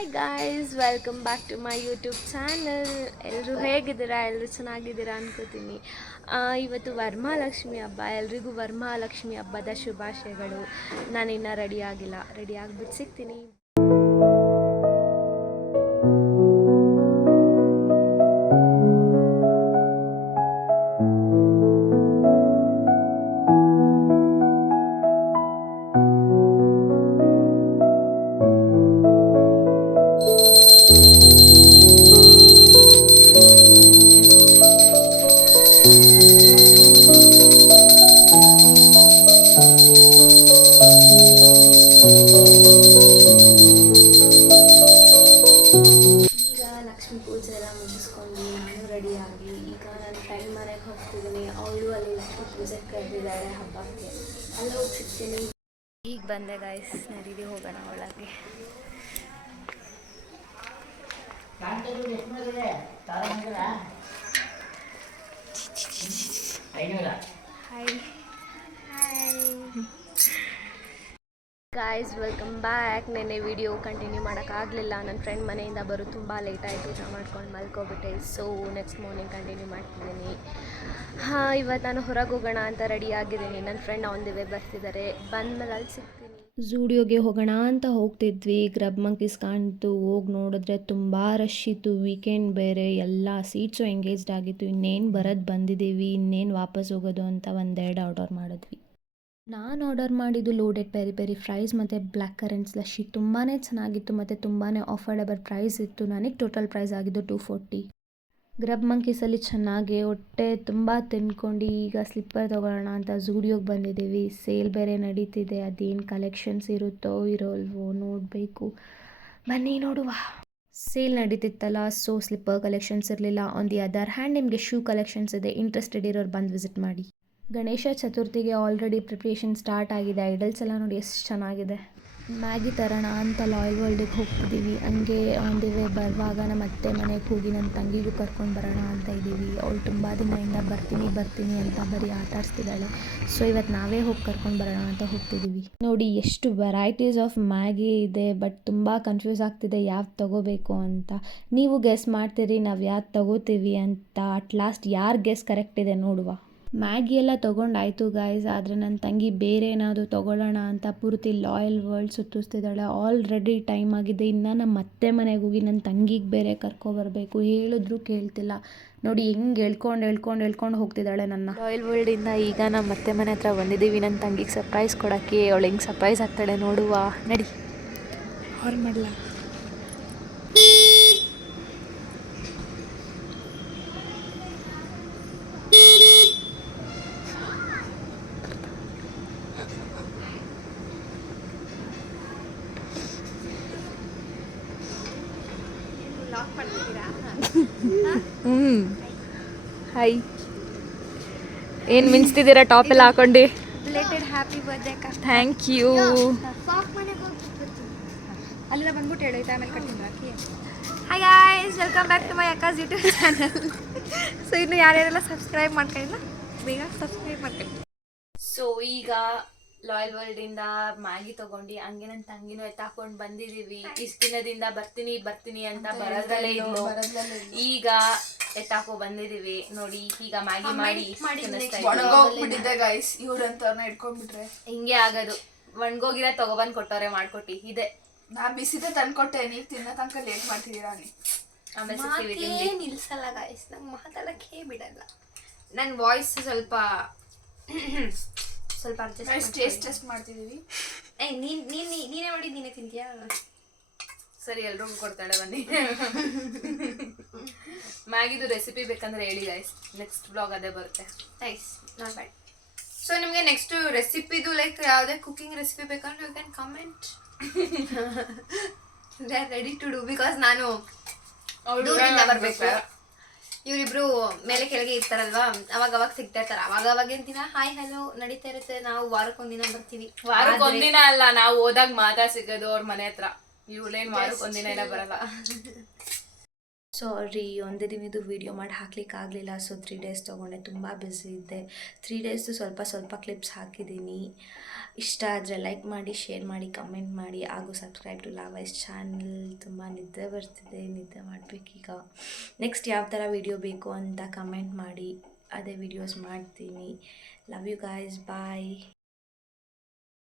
Hi guys, welcome back to my YouTube channel. ಎಲ್ಲರೂ ಹೇಗಿದ್ದೀರಾ? ಎಲ್ಲರೂ ಚೆನ್ನಾಗಿದ್ದೀರಾ ಅನ್ಕೋತೀನಿ. ಇವತ್ತು ವರಮಹಾಲಕ್ಷ್ಮಿ ಹಬ್ಬ. ಎಲ್ರಿಗೂ ವರಮಹಾಲಕ್ಷ್ಮಿ ಹಬ್ಬದ ಶುಭಾಶಯಗಳು. ನಾನಿನ್ನೂ ರೆಡಿ ಆಗಿಲ್ಲ, ರೆಡಿ ಆಗಿಬಿಟ್ಟು ಸಿಗ್ತೀನಿ. ಲಕ್ಷ್ಮೀ ಪೂಜೆ ಎಲ್ಲ ಮುಗಿಸ್ಕೊಂಡು ನಾನು ರೆಡಿಯಾಗಿ ಈಗ ನನ್ನ ಫ್ರೆಂಡ್ ಮನೆಗೆ ಹೋಗ್ತಿದ್ದೀನಿ. ಅವಳು ಅಲ್ಲಿ ಲಕ್ಷ್ಮೀ ಪೂಜೆಗೆ ಕರೆದಿದ್ದಾಳೆ ಹಬ್ಬಕ್ಕೆ, ಅಲ್ಲಿ ಹೋಗಿ ಸಿಗ್ತೀನಿ. ಈಗ ಬಂದೆ ಗಾಯ್ಸ್, ನಡೀರಿ ಹೋಗೋಣ ಒಳಗೆ. Hi guys, welcome back. ನೆನ್ನೆ ವಿಡಿಯೋ ಕಂಟಿನ್ಯೂ ಮಾಡೋಕ್ಕಾಗಲಿಲ್ಲ, ನನ್ನ ಫ್ರೆಂಡ್ ಮನೆಯಿಂದ ಬರೋದು ತುಂಬ ಲೇಟ್ ಆಯಿತು. ಊಟ ಮಾಡ್ಕೊಂಡು ಮಲ್ಕೊಬಿಟ್ಟೆ. ಸೊ ನೆಕ್ಸ್ಟ್ ಮಾರ್ನಿಂಗ್ ಕಂಟಿನ್ಯೂ ಮಾಡ್ತಿದ್ದೀನಿ. ಇವತ್ತು ನಾನು ಹೊರಗೆ ಹೋಗೋಣ ಅಂತ ರೆಡಿ ಆಗಿದ್ದೀನಿ. ನನ್ನ ಫ್ರೆಂಡ್ ಆನ್ ದಿ ವೇ ಬರ್ತಿದ್ದಾರೆ. ಬಂದಮೇಲೆ ಅಲ್ಲಿ ಸಿಗ್ತೀನಿ. ಝೂಡಿಯೋಗೆ ಹೋಗೋಣ ಅಂತ ಹೋಗ್ತಿದ್ವಿ. ಗ್ರಬ್ ಮಂಕೀಸ್ ಕಾಣ್ತು. ಹೋಗಿ ನೋಡಿದ್ರೆ ತುಂಬ ರಶ್ ಇತ್ತು. ವೀಕೆಂಡ್ ಬೇರೆ, ಎಲ್ಲ ಸೀಟ್ಸು ಎಂಗೇಜ್ಡ್ ಆಗಿತ್ತು. ಇನ್ನೇನು ಬರೋದು ಬಂದಿದ್ದೀವಿ, ಇನ್ನೇನು ವಾಪಸ್ ಹೋಗೋದು ಅಂತ ಒಂದೆರಡು ಆರ್ಡರ್ ಮಾಡಿದ್ವಿ. ನಾನು ಆರ್ಡರ್ ಮಾಡಿದ್ದು ಲೋಡೆಡ್ ಪೆರಿ ಪೆರಿ ಫ್ರೈಸ್ ಮತ್ತು ಬ್ಲ್ಯಾಕ್ ಕರೆಂಟ್ ಸ್ಲಶಿ. ತುಂಬಾ ಚೆನ್ನಾಗಿತ್ತು ಮತ್ತು ತುಂಬಾ ಆಫರ್ಡಬಲ್ ಪ್ರೈಸ್ ಇತ್ತು. ನನಗೆ ಟೋಟಲ್ ಪ್ರೈಸ್ ಆಗಿದ್ದು 240. ಗ್ರಬ್ ಮಂಕೀಸಲ್ಲಿ ಚೆನ್ನಾಗಿ ಹೊಟ್ಟೆ ತುಂಬ ತಿನ್ಕೊಂಡು ಈಗ ಸ್ಲಿಪ್ಪರ್ ತೊಗೊಳ್ಳೋಣ ಅಂತ ಝೂಡಿಯೋಗೆ ಬಂದಿದ್ದೀವಿ. ಸೇಲ್ ಬೇರೆ ನಡೀತಿದೆ. ಅದೇನು ಕಲೆಕ್ಷನ್ಸ್ ಇರುತ್ತೋ ಇರೋಲ್ವೋ ನೋಡಬೇಕು, ಬನ್ನಿ ನೋಡುವ. ಸೇಲ್ ನಡೀತಿತ್ತಲ್ಲ, ಸೊ ಸ್ಲಿಪ್ಪರ್ ಕಲೆಕ್ಷನ್ಸ್ ಇರಲಿಲ್ಲ. ಆನ್ ದಿ ಅದರ್ ಹ್ಯಾಂಡ್ ನಿಮಗೆ ಶೂ ಕಲೆಕ್ಷನ್ಸ್ ಇದೆ. ಇಂಟ್ರೆಸ್ಟೆಡ್ ಇರೋರು ಬಂದು ವಿಸಿಟ್ ಮಾಡಿ. ಗಣೇಶ ಚತುರ್ಥಿಗೆ ಆಲ್ರೆಡಿ ಪ್ರಿಪ್ರೇಷನ್ ಸ್ಟಾರ್ಟ್ ಆಗಿದೆ. ಐಡಲ್ಸ್ ಎಲ್ಲ ನೋಡಿ ಎಷ್ಟು ಚೆನ್ನಾಗಿದೆ. ಮ್ಯಾಗಿ ತರೋಣ ಅಂತ ಲಾಯಲ್ ವರ್ಲ್ಡಿಗೆ ಹೋಗ್ತಿದ್ದೀವಿ. ಹಂಗೆ ಆನ್ ದಿ ವೇ ಬರುವಾಗ ನಮ್ಮ ಅತ್ತೆ ಮನೆಗೆ ಹೋಗಿ ನನ್ನ ತಂಗಿಗೂ ಕರ್ಕೊಂಡು ಬರೋಣ ಅಂತ ಇದ್ದೀವಿ. ಅವಳು ತುಂಬ ದಿನದಿಂದ ಬರ್ತೀನಿ ಅಂತ ಬರೀ ಆಟ ಆಡಿಸ್ತಿದ್ದಾಳೆ. ಸೊ ಇವತ್ತು ನಾವೇ ಹೋಗಿ ಕರ್ಕೊಂಡು ಬರೋಣ ಅಂತ ಹೋಗ್ತಿದ್ದೀವಿ. ನೋಡಿ ಎಷ್ಟು ವೆರೈಟೀಸ್ ಆಫ್ ಮ್ಯಾಗಿ ಇದೆ, ಬಟ್ ತುಂಬ ಕನ್ಫ್ಯೂಸ್ ಆಗ್ತಿದೆ ಯಾವ್ದು ತೊಗೋಬೇಕು ಅಂತ. ನೀವು ಗೆಸ್ ಮಾಡ್ತೀರಿ ನಾವು ಯಾವ್ದು ತೊಗೋತೀವಿ ಅಂತ. ಅಟ್ ಲಾಸ್ಟ್ ಯಾರು ಗೆಸ್ ಕರೆಕ್ಟ್ ಇದೆ ನೋಡುವ. ಮ್ಯಾಗಿ ಎಲ್ಲ ತೊಗೊಂಡಾಯ್ತು ಗಾಯ್ಸ್, ಆದರೆ ನನ್ನ ತಂಗಿ ಬೇರೆ ಏನಾದರೂ ತೊಗೊಳ್ಳೋಣ ಅಂತ ಪೂರ್ತಿ ಲಾಯಲ್ ವರ್ಲ್ಡ್ ಸುತ್ತಿಸ್ತಿದ್ದಾಳೆ. ಆಲ್ರೆಡಿ ಟೈಮ್ ಆಗಿದೆ. ಇನ್ನು ನಮ್ಮ ಅತ್ತೆ ಮನೆಗೆ ಹೋಗಿ ನನ್ನ ತಂಗಿಗೆ ಬೇರೆ ಕರ್ಕೊಬರಬೇಕು. ಹೇಳಿದ್ರು ಕೇಳ್ತಿಲ್ಲ. ನೋಡಿ ಹೆಂಗೆ ಹೇಳ್ಕೊಂಡು ಹೋಗ್ತಿದ್ದಾಳೆ ನನ್ನ. ಲಾಯಲ್ ವರ್ಲ್ಡಿಂದ ಈಗ ನಮ್ಮ ಅತ್ತೆ ಮನೆ ಹತ್ರ ಬಂದಿದ್ದೀವಿ ನನ್ನ ತಂಗಿಗೆ ಸರ್ಪ್ರೈಸ್ ಕೊಡೋಕ್ಕೆ. ಅವಳು ಹೆಂಗೆ ಸರ್ಪ್ರೈಸ್ ಆಗ್ತಾಳೆ ನೋಡುವ, ನಡಿ. ಅವ್ರು ಮಾಡಲ ಹಾಯ್, ಏನು ಮಿಂಚ್ತಿದ್ದೀರಾ ಟಾಪ್ ಎಲ್ಲ ಹಾಕೊಂಡು? ರಿಲೇಟೆಡ್ ಹ್ಯಾಪಿ ಬರ್ತ್ಡೇ ಅಕ್ಕ. Thank you. ಅಲ್ಲೆಲ್ಲ ಬಂದ್ಬಿಟ್ಟು ಹೇಳೈತೆ, ಆಮೇಲೆ ಕಟ್ಟಿಂಗ್ ಹಾಕಿ. Hi guys, welcome back to my ಅಕ್ಕಾಸ್ ಯೂಟ್ಯೂಬ್ ಚಾನಲ್. ಸೊ ಇನ್ನು ಯಾರ್ಯಾರೆಲ್ಲ ಸಬ್ಸ್ಕ್ರೈಬ್ ಮಾಡ್ಕೊಂಡಿಲ್ಲ ಬೇಗ ಸಬ್ಸ್ಕ್ರೈಬ್ ಮಾಡ್ಕೊಳ್ಳಿ. ಸೊ ಈಗ ಲಾಯಲ್ ವರ್ಲ್ಡಿಂದ ಮ್ಯಾಗಿ ತೊಗೊಂಡು ಹಂಗೆ ನನ್ನ ತಂಗಿನೂ ಎತ್ತಾಕೊಂಡು ಬಂದಿದ್ದೀವಿ. ಇಷ್ಟು ದಿನದಿಂದ ಬರ್ತೀನಿ ಅಂತ ಬರೋದಲ್ಲೇ ಇದ್ಲು. ಈಗ ಎತ್ತಾಕೋ ಬಂದಿದ್ದೀವಿ ನೋಡಿ. ಈಗ ಮ್ಯಾಗಿ ಮಾಡಿ ಇಟ್ಕೊಂಡ್ಬಿಟ್ರೆ ಹಿಂಗೆ ಆಗೋದು. ಒಣಗೋಗಿರೋ ತಗೊಬಂದು ಕೊಟ್ಟವ್ರೆ ಮಾಡ್ಕೊಟ್ಟು. ಇದೆ ನಾ ಬಿಸಿದೆ ತಂದ್ಕೊಟ್ಟೆ, ನೀವು ತಿನ್ನೋ ತನಕ ಲೇಟ್ ಮಾಡ್ತಿದ್ದೀರಾ. ಆಮೇಲೆ ನಿಲ್ಸಲ್ಲ ಗಾಯ್ಸ್, ನಂಗೆ ಮಾತಾಡಕ್ಕೆ ಬಿಡಲ್ಲ. ನನ್ನ ವಾಯ್ಸ್ ಸ್ವಲ್ಪ ಟೆಸ್ಟ್ ಮಾಡ್ತಿದ್ದೀವಿ. ನೀನೇ ಮಾಡಿ ನೀನೇ ತಿಂತೀಯಾ? ಸರಿ, ಎಲ್ರಿಗೂ ಕೊಡ್ತಾಳೆ ಬನ್ನಿ. ಮ್ಯಾಗಿದು ರೆಸಿಪಿ ಬೇಕಂದ್ರೆ ಹೇಳಿ ಗೈಸ್, ನೆಕ್ಸ್ಟ್ ಬ್ಲಾಗ್ ಅದೇ ಬರುತ್ತೆ. Nice, not bad. ಸೊ ನಿಮಗೆ ನೆಕ್ಸ್ಟ್ ರೆಸಿಪಿದು ಲೈಕ್ ಯಾವುದೇ ಕುಕಿಂಗ್ ರೆಸಿಪಿ ಬೇಕಂದ್ರೆ you can comment. They are ready to do. Because ನಾನು ದೂರದಿಂದ ಬರಬೇಕು. ಇವರಿಬ್ರು ಮೇಲೆ ಕೆಳಗೆ ಇರ್ತಾರಲ್ವಾ, ಅವಾಗ ಸಿಗ್ತಾ ಇರ್ತಾರೆ. ಅವಾಗ ದಿನ ಹಾಯ್ ಹಲೋ ನಡೀತಾ ಇರುತ್ತೆ. ನಾವು ವಾರಕ್ಕೊಂದಿನ ಬರ್ತೀವಿ. ವಾರಕ್ಕೊಂದಿನ ಅಲ್ಲ, ನಾವು ಹೋದಾಗ ಮಾತಾ ಸಿಗೋದು ಅವ್ರ ಮನೆ ಹತ್ರ. ಇವಳೇನು ವಾರಕ್ಕೊಂದಿನ ಎಲ್ಲ ಬರಲ್ಲ. ಸಾರಿ ಒಂದೇ ದಿನದ್ದು ವೀಡಿಯೋ ಮಾಡಿ ಹಾಕ್ಲಿಕ್ಕೆ ಆಗಲಿಲ್ಲ. ಸೊ 3 ಡೇಸ್ ತೊಗೊಂಡೆ, ತುಂಬ ಬ್ಯುಸಿ ಇದ್ದೆ. 3 ಡೇಸ್ದು ಸ್ವಲ್ಪ ಕ್ಲಿಪ್ಸ್ ಹಾಕಿದ್ದೀನಿ. ಇಷ್ಟ ಆದರೆ ಲೈಕ್ ಮಾಡಿ, ಶೇರ್ ಮಾಡಿ, ಕಮೆಂಟ್ ಮಾಡಿ, ಹಾಗೂ ಸಬ್ಸ್ಕ್ರೈಬ್ ಟು ಲಾವೈಸ್ ಚಾನಲ್. ತುಂಬ ನಿದ್ದೆ ಬರ್ತಿದೆ, ನಿದ್ದೆ ಮಾಡಬೇಕೀಗ. ನೆಕ್ಸ್ಟ್ ಯಾವ ಥರ ವೀಡಿಯೋ ಬೇಕು ಅಂತ ಕಮೆಂಟ್ ಮಾಡಿ, ಅದೇ ವೀಡಿಯೋಸ್ ಮಾಡ್ತೀನಿ. Love you guys, bye.